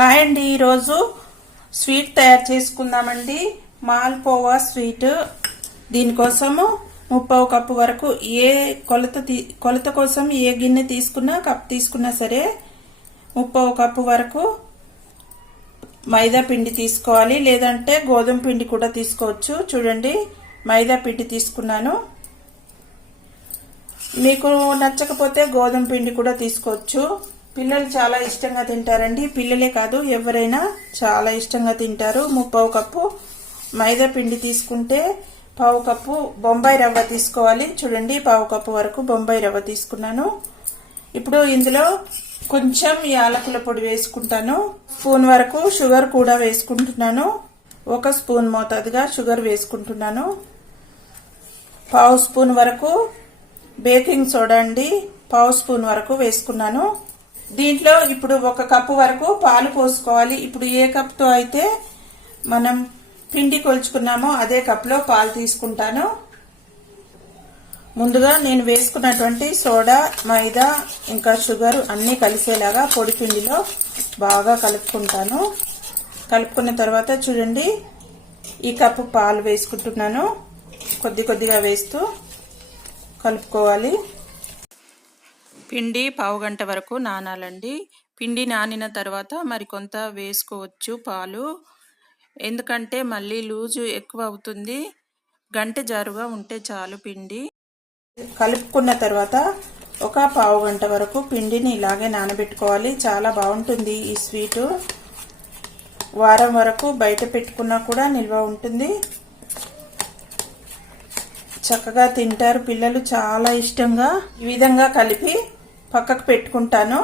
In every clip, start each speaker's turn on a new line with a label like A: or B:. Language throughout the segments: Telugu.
A: హాయ్ అండి ఈరోజు స్వీట్ తయారు చేసుకుందామండి. మాల్పోవా స్వీట్. దీనికోసము ముప్పై కప్పు వరకు ఏ కొలత తీ- కొలత కోసం ఏ గిన్నె తీసుకున్నా కప్ తీసుకున్నా సరే ముప్పై కప్పు వరకు మైదా పిండి తీసుకోవాలి. లేదంటే గోధుమ పిండి కూడా తీసుకోవచ్చు. చూడండి మైదా పిండి తీసుకున్నాను. మీకు నచ్చకపోతే గోధుమ పిండి కూడా తీసుకోవచ్చు. పిల్లలు చాలా ఇష్టంగా తింటారండి. పిల్లలే కాదు ఎవరైనా చాలా ఇష్టంగా తింటారు. ముప్పావు కప్పు మైదా పిండి తీసుకుంటే పావు కప్పు బొంబాయి రవ్వ తీసుకోవాలి. చూడండి పావు కప్పు వరకు బొంబాయి రవ్వ తీసుకున్నాను. ఇప్పుడు ఇందులో కొంచెం యాలకుల పొడి వేసుకుంటాను. స్పూన్ వరకు షుగర్ కూడా వేసుకుంటున్నాను. ఒక స్పూన్ మోతాదుగా షుగర్ వేసుకుంటున్నాను. పావు స్పూన్ వరకు బేకింగ్ సోడా అండి. పావు స్పూన్ వరకు వేసుకున్నాను. దీంట్లో ఇప్పుడు ఒక కప్పు వరకు పాలు పోసుకోవాలి. ఇప్పుడు ఏ కప్తో అయితే మనం పిండి కొలుచుకున్నామో అదే కప్లో పాలు తీసుకుంటాను. ముందుగా నేను వేసుకున్నటువంటి సోడా మైదా ఇంకా షుగర్ అన్నీ కలిసేలాగా పొడి పిండిలో బాగా కలుపుకుంటాను. కలుపుకున్న తర్వాత చూడండి ఈ కప్పు పాలు వేసుకుంటున్నాను. కొద్ది కొద్దిగా వేస్తూ కలుపుకోవాలి. పిండి పావు గంట వరకు నానాలండి. పిండి నానిన తర్వాత మరికొంత వేసుకోవచ్చు పాలు. ఎందుకంటే మళ్ళీ లూజు ఎక్కువ అవుతుంది. గంట జారుగా ఉంటే చాలు పిండి. కలుపుకున్న తర్వాత ఒక పావు గంట వరకు పిండిని ఇలాగే నానబెట్టుకోవాలి. చాలా బాగుంటుంది ఈ స్వీటు. వారం వరకు బయట పెట్టుకున్నా కూడా నిల్వ ఉంటుంది. చక్కగా తింటారు పిల్లలు. చాలా ఇష్టంగా ఈ విధంగా కలిపి పక్కకు పెట్టుకుంటాను.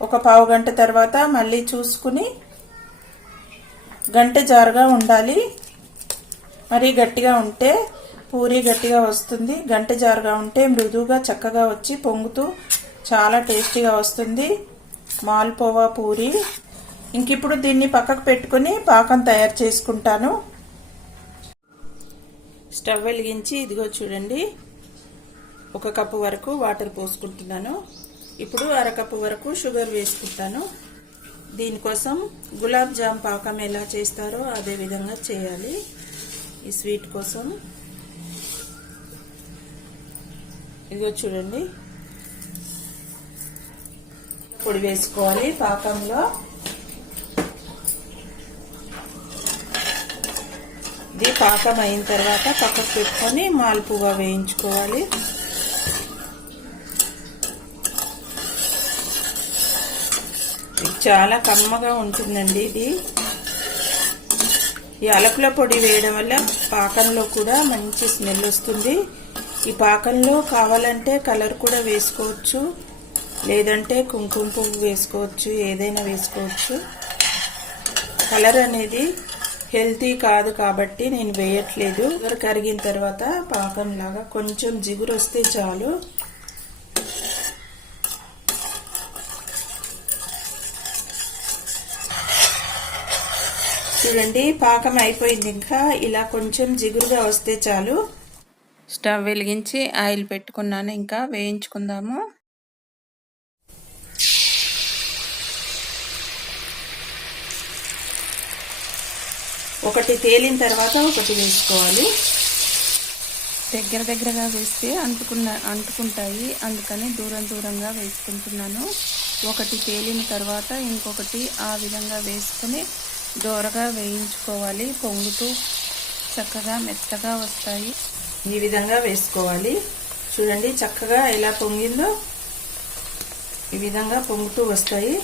A: ఒక పావు గంట తర్వాత మళ్ళీ చూసుకుని గంట జారుగా ఉండాలి. మరి గట్టిగా ఉంటే పూరి గట్టిగా వస్తుంది. గంట జారుగా ఉంటే మృదువుగా చక్కగా వచ్చి పొంగుతూ చాలా టేస్టీగా వస్తుంది. మాల్పోవా పూరి. ఇంక ఇప్పుడు దీన్ని పక్కకు పెట్టుకుని పాకం తయారు చేసుకుంటాను. స్టవ్ వెలిగించి ఇదిగో చూడండి. ఒక కప్పు వరకు వాటర్ పోసుకుంటున్నాను. ఇప్పుడు అరకప్పు వరకు షుగర్ వేసుకుంటాను. దీనికోసం గులాబ్ జామ్ పాకం ఎలా చేస్తారో అదే విధంగా చేయాలి. ఈ స్వీట్ కోసం. ఇదిగో చూడండి. పొడి వేసుకోవాలి పాకంలో. ఇది పాకం అయిన తర్వాత పక్కకు పెట్టుకొని మాల్పుగా వేయించుకోవాలి. చాలా కమ్మగా ఉంటుందండి ఇది. ఈ అలకుల పొడి వేయడం వల్ల పాకంలో కూడా మంచి స్మెల్ వస్తుంది. ఈ పాకంలో కావాలంటే కలర్ కూడా వేసుకోవచ్చు. లేదంటే కుంకుమ పువ్వు వేసుకోవచ్చు ఏదైనా వేసుకోవచ్చు. కలర్ అనేది హెల్తీ కాదు కాబట్టి నేను వేయట్లేదు. కరిగిన తర్వాత పాకం లాగా కొంచెం జిగురు వస్తే చాలు. చూడండి పాకం అయిపోయింది ఇంకా. ఇలా కొంచెం జిగురుగా వస్తే చాలు. స్టవ్ వెలిగించి ఆయిల్ పెట్టుకున్నాను ఇంకా. వేయించుకుందాము. ఒకటి తేలిన తర్వాత ఒకటి వేసుకోవాలి. దగ్గర దగ్గరగా వేస్తే అంటుకున్న అంటుకుంటాయి. అందుకని దూరం దూరంగా వేసుకుంటున్నాను. ఒకటి తేలిన తర్వాత ఇంకొకటి ఆ విధంగా వేసుకొని దోరగా వేయించుకోవాలి. పొంగుతూ చక్కగా మెత్తగా వస్తాయి. ఈ విధంగా వేసుకోవాలి. చూడండి చక్కగా ఎలా పొంగిందో. ఈ విధంగా పొంగుతూ వస్తాయి.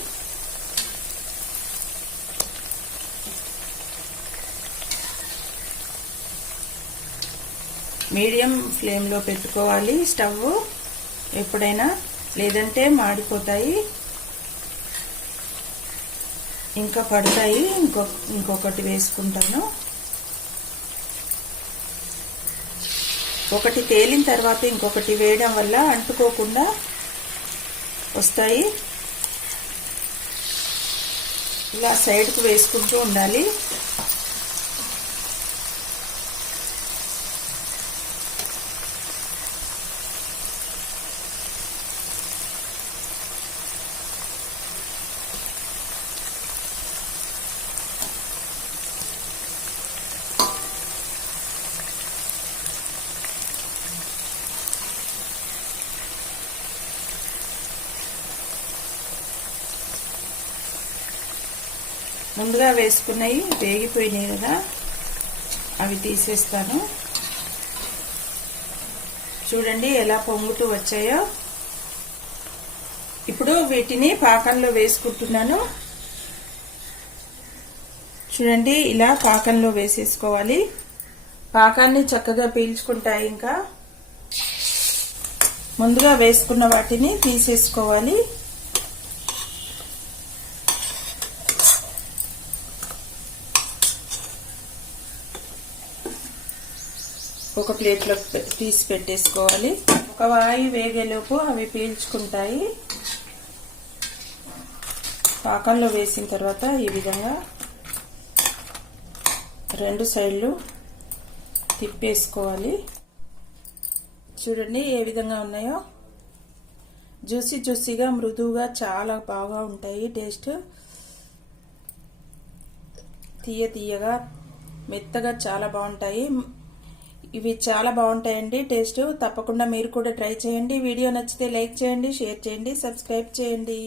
A: మీడియం ఫ్లేమ్లో పెట్టుకోవాలి స్టవ్. ఎప్పుడైనా లేదంటే మాడిపోతాయి. ఇంకా పడతాయి ఇంకొ ఇంకొకటి వేసుకుంటాను. ఒకటి తేలిన తర్వాత ఇంకొకటి వేయడం వల్ల అంటుకోకుండా వస్తాయి. ఇలా సైడ్కు వేసుకుంటూ ఉండాలి. ముందుగా వేసుకున్నవి వేగిపోయినాయి కదా అవి తీసేస్తాను. చూడండి ఎలా పొంగుతూ వచ్చాయో. ఇప్పుడు వీటిని పాకంలో వేసుకుంటున్నాను. చూడండి ఇలా పాకంలో వేసేసుకోవాలి. పాకాన్ని చక్కగా పీల్చుకుంటాయి ఇంకా. ముందుగా వేసుకున్న వాటిని తీసేసుకోవాలి. ఒక ప్లేట్లో తీసి పెట్టేసుకోవాలి. ఒక వాయి వేగేలోపు అవి పీల్చుకుంటాయి. పాకంలో వేసిన తర్వాత ఈ విధంగా రెండు సైడ్లు తిప్పేసుకోవాలి. చూడండి ఏ విధంగా ఉన్నాయో. జ్యూసీ జ్యూసీగా మృదువుగా చాలా బాగా ఉంటాయి. టేస్ట్ తీయ తీయగా మెత్తగా చాలా బాగుంటాయి. ఇవి చాలా బాగుంటాయండి. టేస్ట్ తప్పకుండా మీరు కూడా ట్రై చేయండి. వీడియో నచ్చితే లైక్ చేయండి షేర్ చేయండి సబ్స్క్రైబ్ చేయండి.